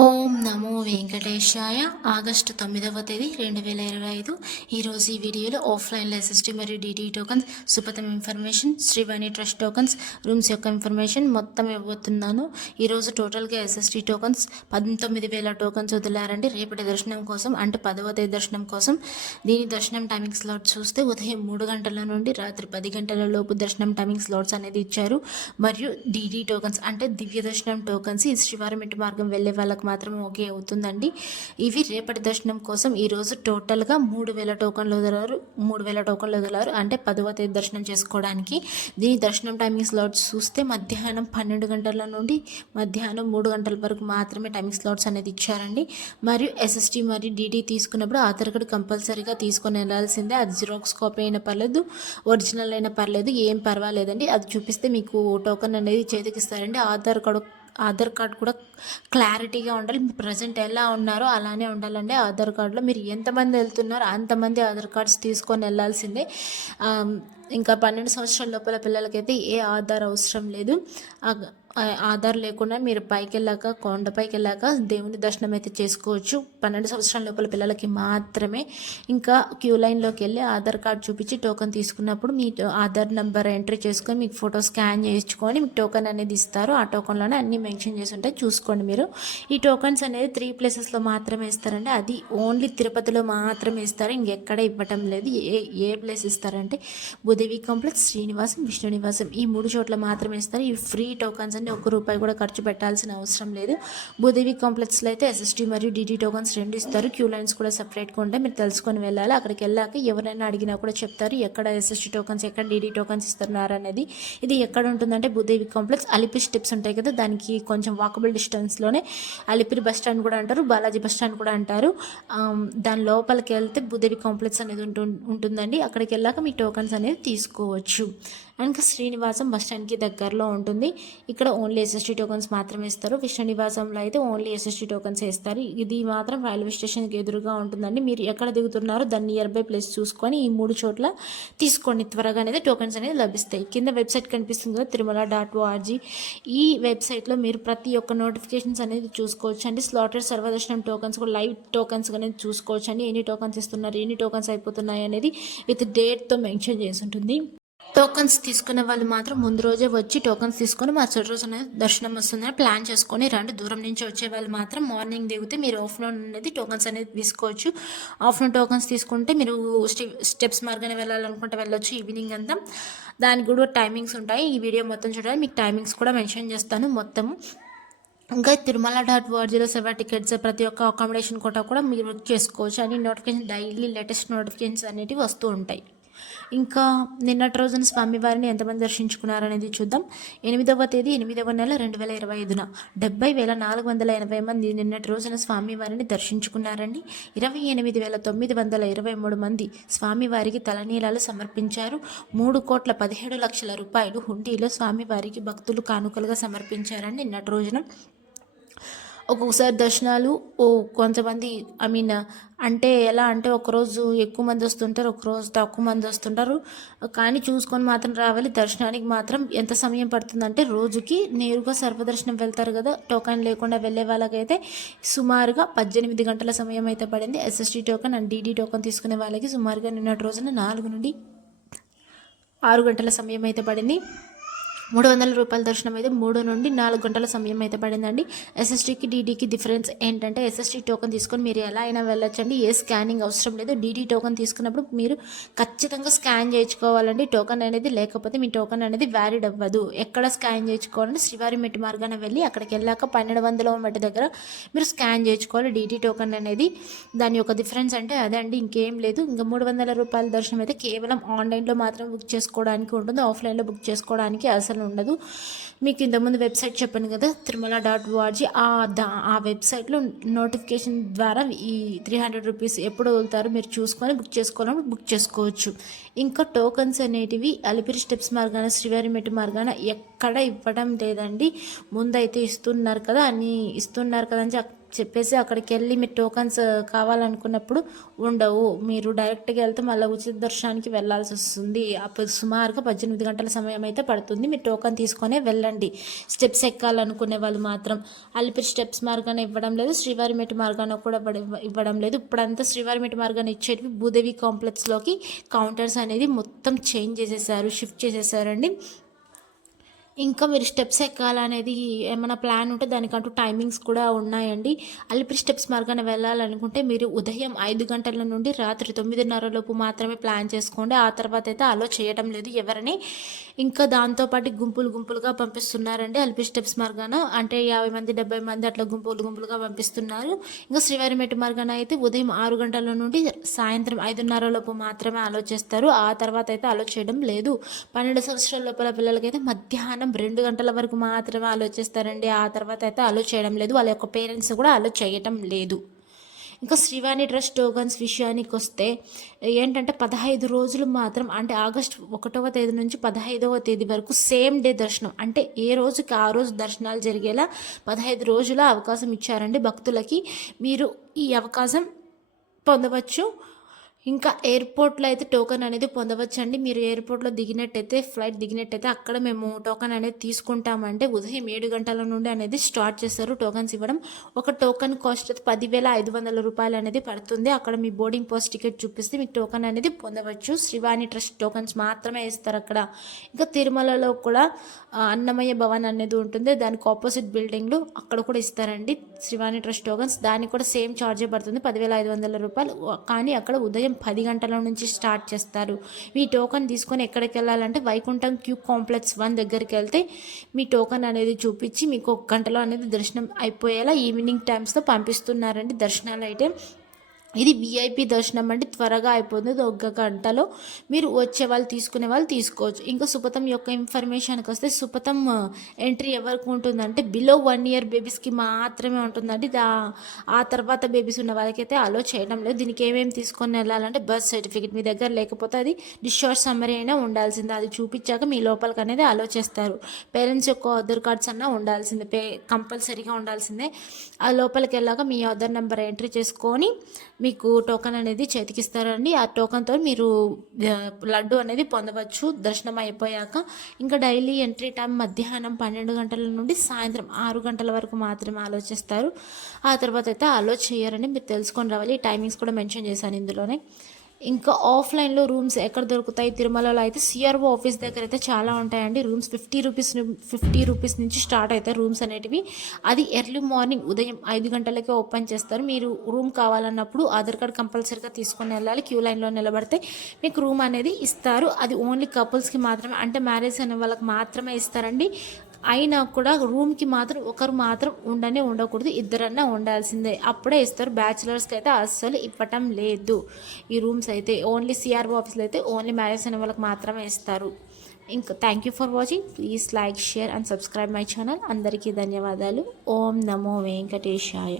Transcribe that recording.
ఓం నమో వెంకటేశాయ. August 9వ తేదీ 2025. ఈరోజు ఈ వీడియోలో ఆఫ్లైన్లో ఎస్ఎస్టీ మరియు DD tokens, Supatham information, Srivani trust tokens, rooms యొక్క ఇన్ఫర్మేషన్ మొత్తం ఇవ్వబోతున్నాను. ఈరోజు టోటల్గా ఎస్ఎస్టీ టోకన్స్ 19,000 టోకన్స్ వదిలారండి రేపటి దర్శనం కోసం, అంటే 10వ తేదీ దర్శనం కోసం. దీని దర్శనం టైమింగ్ స్లాట్ చూస్తే ఉదయం 3 గంటల నుండి రాత్రి 10 గంటల లోపు దర్శనం టైమింగ్ స్లాట్స్ అనేది ఇచ్చారు. మరియు డిడి టోకన్స్ అంటే దివ్య దర్శనం టోకన్స్ ఈ శ్రీవారి మెట్టు మార్గం వెళ్ళే వాళ్ళకి మాత్రమే ఓకే అవుతుందండి. ఇవి రేపటి దర్శనం కోసం ఈరోజు టోటల్గా 3,000 టోకన్లు వదిలారు అంటే 10వ తేదీ దర్శనం చేసుకోవడానికి. దీని దర్శనం టైమింగ్ స్లాట్స్ చూస్తే మధ్యాహ్నం 12 గంటల నుండి మధ్యాహ్నం 3 గంటల వరకు మాత్రమే టైమింగ్ స్లాట్స్ అనేది ఇచ్చారండి. మరియు ఎస్ఎస్టీ మరియు డిడి తీసుకున్నప్పుడు ఆధార్ కార్డు కంపల్సరీగా తీసుకొని వెళ్ళాల్సిందే. అది జిరాక్స్ కాపీ అయినా పర్లేదు, ఒరిజినల్ అయినా పర్లేదు, ఏం పర్వాలేదండి. అది చూపిస్తే మీకు టోకన్ అనేది చేతికిస్తారండి. ఆధార్ కార్డు కూడా క్లారిటీగా ఉండాలి. ప్రజెంట్ ఎలా ఉన్నారో అలానే ఉండాలండి. ఆధార్ కార్డులో మీరు ఎంతమంది వెళ్తున్నారో అంతమంది ఆధార్ కార్డ్స్ తీసుకొని వెళ్ళాల్సిందే. ఇంకా 12 సంవత్సరాల లోపల పిల్లలకైతే ఏ ఆధార్ అవసరం లేదు. ఆధార్ లేకుండా మీరు కొండపైకి వెళ్ళాక దేవుని దర్శనం అయితే చేసుకోవచ్చు. 12 సంవత్సరాల లోపల పిల్లలకి మాత్రమే. ఇంకా క్యూ లైన్లోకి వెళ్ళి ఆధార్ కార్డు చూపించి టోకన్ తీసుకున్నప్పుడు మీ ఆధార్ నెంబర్ ఎంట్రీ చేసుకొని మీకు ఫోటో స్కాన్ చేయించుకొని మీకు టోకన్ అనేది ఇస్తారు. ఆ టోకన్లోనే అన్నీ మెన్షన్ చేసి ఉంటాయి, చూసుకోండి మీరు. ఈ టోకన్స్ అనేది 3 ప్లేసెస్లో మాత్రమే ఇస్తారండి. అది ఓన్లీ తిరుపతిలో మాత్రమే ఇస్తారు, ఇంకెక్కడ ఇవ్వటం లేదు. ఏ ప్లేస్ ఇస్తారంటే భూదేవి కాంప్లెక్స్, శ్రీనివాసం, విష్ణు నివాసం, ఈ 3 చోట్ల మాత్రమే ఇస్తారు. ఈ ఫ్రీ టోకన్స్ అన్ని ₹1 కూడా ఖర్చు పెట్టాల్సిన అవసరం లేదు. భూదేవి కాంప్లెక్స్లో అయితే ఎస్ఎస్టీ మరియు డిడి టోకన్స్ 2 ఇస్తారు. క్యూ లైన్స్ కూడా సపరేట్గా ఉంటాయి, మీరు తెలుసుకొని వెళ్ళాలి. అక్కడికి వెళ్ళాక ఎవరైనా అడిగినా కూడా చెప్తారు ఎక్కడ ఎస్ఎస్టీ టోకన్స్, ఎక్కడ డిడి టోకన్స్ ఇస్తున్నారు అనేది. ఇది ఎక్కడ ఉంటుందంటే భూదేవి కాంప్లెక్స్ అలిపిరి స్టెప్స్ ఉంటాయి కదా, దానికి కొంచెం వాకబుల్ డిస్టెన్స్లోనే. అలిపిరి బస్ స్టాండ్ కూడా అంటారు, బాలాజీ బస్ స్టాండ్ కూడా అంటారు. దాని లోపలికి వెళ్తే భూదేవి కాంప్లెక్స్ అనేది ఉంటుందండి. అక్కడికి వెళ్ళాక మీ టోకన్స్ అనేది తీసుకోవచ్చు. ఇంకా శ్రీనివాసం బస్ స్టాండ్కి దగ్గరలో ఉంటుంది. ఇక్కడ ఓన్లీ ఎస్ఎస్టీ టోకన్స్ మాత్రమే ఇస్తారు. విష్ణు నివాసంలో అయితే ఓన్లీ ఎస్ఎస్టీ టోకన్స్ ఇస్తారు. ఇది మాత్రం రైల్వే స్టేషన్కి ఎదురుగా ఉంటుందండి. మీరు ఎక్కడ దిగుతున్నారో దాని నియర్ బై ప్లేస్ చూసుకొని ఈ 3 చోట్ల తీసుకోండి, త్వరగా అనేది టోకన్స్ అనేది లభిస్తాయి. కింద వెబ్సైట్ కనిపిస్తుంది కదా, తిరుమల.org. ఈ వెబ్సైట్లో మీరు ప్రతి ఒక్క నోటిఫికేషన్స్ అనేది చూసుకోవచ్చు అండి. స్లాటెడ్ సర్వదర్శనం టోకన్స్ కూడా లైవ్ టోకన్స్ అనేది చూసుకోవచ్చు అండి. ఎన్ని టోకన్స్ ఇస్తున్నారు, ఎన్ని టోకన్స్ అయిపోతున్నాయి అనేది విత్ డేట్తో మెన్షన్ చేసి ఉంటుంది. టోకన్స్ తీసుకునే వాళ్ళు మాత్రం ముందు రోజే వచ్చి టోకన్స్ తీసుకొని మరుసటి రోజు అనేది దర్శనం వస్తుందని ప్లాన్ చేసుకొని రండి. దూరం నుంచి వచ్చే వాళ్ళు మాత్రం మార్నింగ్ దిగితే మీరు ఆఫ్టర్నూన్ అనేది టోకన్స్ అనేది తీసుకోవచ్చు. ఆఫ్టర్నూన్ టోకన్స్ తీసుకుంటే మీరు స్టెప్స్ మార్గానే వెళ్ళాలనుకుంటే వెళ్ళొచ్చు. ఈవినింగ్ అంతా దానికి కూడా టైమింగ్స్ ఉంటాయి. ఈ వీడియో మొత్తం చూడాలి, మీకు టైమింగ్స్ కూడా మెన్షన్ చేస్తాను మొత్తము. ఇంకా తిరుమల.orgలో సేవా టికెట్స్, ప్రతి ఒక్క అకామిడేషన్ కోటా కూడా మీరు బుక్ చేసుకోవచ్చు. అన్ని నోటిఫికేషన్ డైలీ లేటెస్ట్ నోటిఫికేషన్స్ అనేవి వస్తూ ఉంటాయి. ఇంకా నిన్నటి రోజున స్వామివారిని ఎంతమంది దర్శించుకున్నారనేది చూద్దాం. 8వ తేదీ 8వ నెల 2025 70,480 మంది నిన్నటి రోజున స్వామివారిని దర్శించుకున్నారండి. 28,923 మంది స్వామివారికి తలనీలాలు సమర్పించారు. 3,17,00,000 రూపాయలు హుండీలో స్వామివారికి భక్తులు కానుకలుగా సమర్పించారండి నిన్నటి రోజున. ఒక్కొక్కసారి దర్శనాలు కొంతమంది అంటే ఎలా అంటే ఒకరోజు ఎక్కువ మంది వస్తుంటారు, ఒకరోజు తక్కువ మంది వస్తుంటారు. కానీ చూసుకొని మాత్రం రావాలి. దర్శనానికి మాత్రం ఎంత సమయం పడుతుందంటే, రోజుకి నేరుగా సర్వదర్శనం వెళ్తారు కదా, టోకన్ లేకుండా వెళ్ళే వాళ్ళకైతే సుమారుగా 18 గంటల సమయం అయితే పడింది. SST token and DD token తీసుకునే వాళ్ళకి సుమారుగా నిన్నటి రోజున 4 నుండి 6 గంటల సమయం అయితే పడింది. ₹300 దర్శనం అయితే 3 నుండి 4 గంటల సమయం అయితే పడిందండి. ఎస్ఎస్టీకి డిడికి డిఫరెన్స్ ఏంటంటే, ఎస్ఎస్టీ టోకన్ తీసుకొని మీరు ఎలా అయినా వెళ్ళొచ్చండి, ఏ స్కానింగ్ అవసరం లేదు. డిడి టోకన్ తీసుకున్నప్పుడు మీరు ఖచ్చితంగా స్కాన్ చేయించుకోవాలండి టోకన్ అనేది, లేకపోతే మీ టోకన్ అనేది వ్యాలిడ్ అవ్వదు. ఎక్కడ స్కాన్ చేయించుకోవాలంటే శ్రీవారి మెట్టు మార్గాన వెళ్ళి అక్కడికి వెళ్ళాక 1200వ మెట్టు దగ్గర మీరు స్కాన్ చేయించుకోవాలి డిడి టోకన్ అనేది. దాని యొక్క డిఫరెన్స్ అంటే అదే అండి, ఇంకేం లేదు. ఇంకా ₹300 దర్శనం అయితే కేవలం ఆన్లైన్లో మాత్రం బుక్ చేసుకోవడానికి ఉంటుంది, ఆఫ్లైన్లో బుక్ చేసుకోవడానికి అసలు ఉండదు. మీకు ఇంతకుముందు వెబ్సైట్ చెప్పాను కదా, తిరుమల.org. ఆ వెబ్సైట్లో నోటిఫికేషన్ ద్వారా ఈ ₹300 ఎప్పుడు వదులుతారో మీరు చూసుకొని బుక్ చేసుకోవాలని బుక్ చేసుకోవచ్చు. ఇంకా టోకన్స్ అనేటివి అలిపిరి స్టెప్స్ మార్గాన శ్రీవారి మెట్టు మార్గాన ఎక్కడ ఇవ్వడం లేదండి. ముందైతే ఇస్తున్నారు కదా అని చెప్పేసి అక్కడికి వెళ్ళి మీరు టోకన్స్ కావాలనుకున్నప్పుడు ఉండవు. మీరు డైరెక్ట్గా వెళ్తే మళ్ళీ ఉచిత దర్శనానికి వెళ్ళాల్సి వస్తుంది. అప్పుడు సుమారుగా 18 గంటల సమయం అయితే పడుతుంది. మీరు టోకన్ తీసుకొనే వెళ్ళండి. స్టెప్స్ ఎక్కాలనుకునే వాళ్ళు మాత్రం అలిపిరి స్టెప్స్ మార్గాన ఇవ్వడం లేదు, శ్రీవారి మెట్టు మార్గాన కూడా ఇవ్వడం లేదు. ఇప్పుడంతా శ్రీవారి మెట్టు మార్గాన ఇచ్చేటివి భూదేవి కాంప్లెక్స్లోకి కౌంటర్స్ అనేది మొత్తం చేంజ్ చేసేసారు, షిఫ్ట్ చేసేసారండి. ఇంకా మీరు స్టెప్స్ ఎక్కాలనేది ఏమైనా ప్లాన్ ఉంటే దానికంటూ టైమింగ్స్ కూడా ఉన్నాయండి. అలిపిరి స్టెప్స్ మార్గాన వెళ్ళాలనుకుంటే మీరు ఉదయం 5 గంటల నుండి రాత్రి 9:30 లోపు మాత్రమే ప్లాన్ చేసుకోండి. ఆ తర్వాత అయితే అలో చేయడం లేదు ఎవరిని. ఇంకా దాంతోపాటు గుంపులుగా పంపిస్తున్నారండి అలిపిరి స్టెప్స్ మార్గాన. అంటే 50 మంది 70 మంది అట్లా గుంపులుగా పంపిస్తున్నారు. ఇంకా శ్రీవారి మెట్టు మార్గాన అయితే ఉదయం 6 గంటల నుండి సాయంత్రం 5:30 లోపు మాత్రమే అలో చేస్తారు. ఆ తర్వాత అయితే అలో చేయడం లేదు. 12 సంవత్సరాల లోపల పిల్లలకైతే మధ్యాహ్నం 2 గంటల వరకు మాత్రమే అలో చేస్తారండి. ఆ తర్వాత అయితే అలో చేయడం లేదు. వాళ్ళ యొక్క పేరెంట్స్ కూడా అలో చేయటం లేదు. ఇంకా శ్రీవాణి ట్రస్ట్ టోకన్స్ విషయానికి వస్తే ఏంటంటే 15 రోజులు మాత్రం, అంటే ఆగస్టు 1వ తేదీ నుంచి 15వ తేదీ వరకు సేమ్ డే దర్శనం, అంటే ఏ రోజుకి ఆ రోజు దర్శనాలు జరిగేలా 15 రోజుల అవకాశం ఇచ్చారండి భక్తులకి. మీరు ఈ అవకాశం పొందవచ్చు. ఇంకా ఎయిర్పోర్ట్లో అయితే టోకెన్ అనేది పొందవచ్చండి. మీరు ఎయిర్పోర్ట్లో ఫ్లైట్ దిగినట్టయితే అక్కడ మేము టోకెన్ అనేది తీసుకుంటామంటే ఉదయం 7 గంటల నుండి అనేది స్టార్ట్ చేస్తారు టోకెన్స్ ఇవ్వడం. ఒక టోకెన్ కాస్ట్ అయితే 10,500 రూపాయలు అనేది పడుతుంది. అక్కడ మీ బోర్డింగ్ పాస్ టికెట్ చూపిస్తే మీకు టోకెన్ అనేది పొందవచ్చు. శ్రీవాణి ట్రస్ట్ టోకెన్స్ మాత్రమే ఇస్తారు అక్కడ. ఇంకా తిరుమలలో కూడా అన్నమయ్య భవన్ అనేది ఉంటుంది, దానికి ఆపోజిట్ బిల్డింగ్లు అక్కడ కూడా ఇస్తారండి శ్రీవాణి ట్రస్ట్ టోకెన్స్. దానికి కూడా సేమ్ ఛార్జే పడుతుంది 10,500 రూపాయలు. కానీ అక్కడ ఉదయం 10 గంటల నుంచి స్టార్ట్ చేస్తారు. మీ టోకెన్ తీసుకొని ఎక్కడికి వెళ్ళాలంటే వైకుంఠం క్యూ కాంప్లెక్స్ 1 దగ్గరికి వెళ్తే మీ టోకెన్ అనేది చూపించి మీకు 1 గంటలో అనేది దర్శనం అయిపోయేలా ఈవినింగ్ టైమ్స్లో పంపిస్తున్నారండి దర్శనాలు అయితే. ఇది విఐపి దర్శనం అండి, త్వరగా అయిపోతుంది. 1 గంటలో మీరు వచ్చే వాళ్ళు తీసుకునే వాళ్ళు తీసుకోవచ్చు. ఇంకా సుపథం యొక్క ఇన్ఫర్మేషన్కి వస్తే సుపథం ఎంట్రీ ఎవరికి ఉంటుందంటే బిలో 1 ఇయర్ బేబీస్కి మాత్రమే ఉంటుందండి. ఆ తర్వాత బేబీస్ ఉన్న వాళ్ళకైతే అలో చేయడం లేదు. దీనికి ఏమేమి తీసుకొని వెళ్ళాలంటే బర్త్ సర్టిఫికేట్ మీ దగ్గర లేకపోతే అది డిశ్చార్జ్ సమ్మరీ అయినా ఉండాల్సిందే. అది చూపించాక మీ లోపలికి అనేది అలో చేస్తారు. పేరెంట్స్ యొక్క ఆధార్ కార్డ్స్ అన్నా ఉండాల్సిందే, కంపల్సరీగా ఉండాల్సిందే. ఆ లోపలికి వెళ్ళాక మీ ఆధార్ నెంబర్ ఎంట్రీ చేసుకొని మీకు టోకెన్ అనేది చేతికిస్తారండి. ఆ టోకెన్తో మీరు లడ్డు అనేది పొందవచ్చు దర్శనం అయిపోయాక. ఇంకా డైలీ ఎంట్రీ టైం మధ్యాహ్నం 12 గంటల నుండి సాయంత్రం 6 గంటల వరకు మాత్రమే ఆలోచిస్తారు. ఆ తర్వాత అయితే అలో చేయరండి, మీరు తెలుసుకొని రావాలి. టైమింగ్స్ కూడా మెన్షన్ చేశాను ఇందులోనే. ఇంకా ఆఫ్లైన్లో రూమ్స్ ఎక్కడ దొరుకుతాయి తిరుమలలో అయితే సిఆర్ఓ ఆఫీస్ దగ్గర అయితే చాలా ఉంటాయండి. రూమ్స్ 50 రూపీస్ నుంచి స్టార్ట్ అవుతాయి రూమ్స్ అనేటివి. అది ఎర్లీ మార్నింగ్ ఉదయం 5 గంటలకే ఓపెన్ చేస్తారు. మీరు రూమ్ కావాలన్నప్పుడు ఆధార్ కార్డ్ కంపల్సరీగా తీసుకొని వెళ్ళాలి. క్యూ లైన్లో నిలబడితే మీకు రూమ్ అనేది ఇస్తారు. అది ఓన్లీ కపుల్స్కి మాత్రమే, అంటే మ్యారేజ్ అనే వాళ్ళకి మాత్రమే ఇస్తారండి. అయినా కూడా రూమ్కి మాత్రం ఒకరు మాత్రం ఉండకూడదు, ఇద్దరన్నా ఉండాల్సిందే, అప్పుడే ఇస్తారు. బ్యాచిలర్స్కి అయితే అస్సలు ఇవ్వటం లేదు ఈ రూమ్స్ అయితే. ఓన్లీ సిఆర్ఓ ఆఫీస్లో అయితే ఓన్లీ మ్యారేజ్ అనే వాళ్ళకి మాత్రమే ఇస్తారు. ఇంకా thank you for watching. Please like, share and subscribe my channel. అందరికీ ధన్యవాదాలు. ఓం నమో వెంకటేశాయ.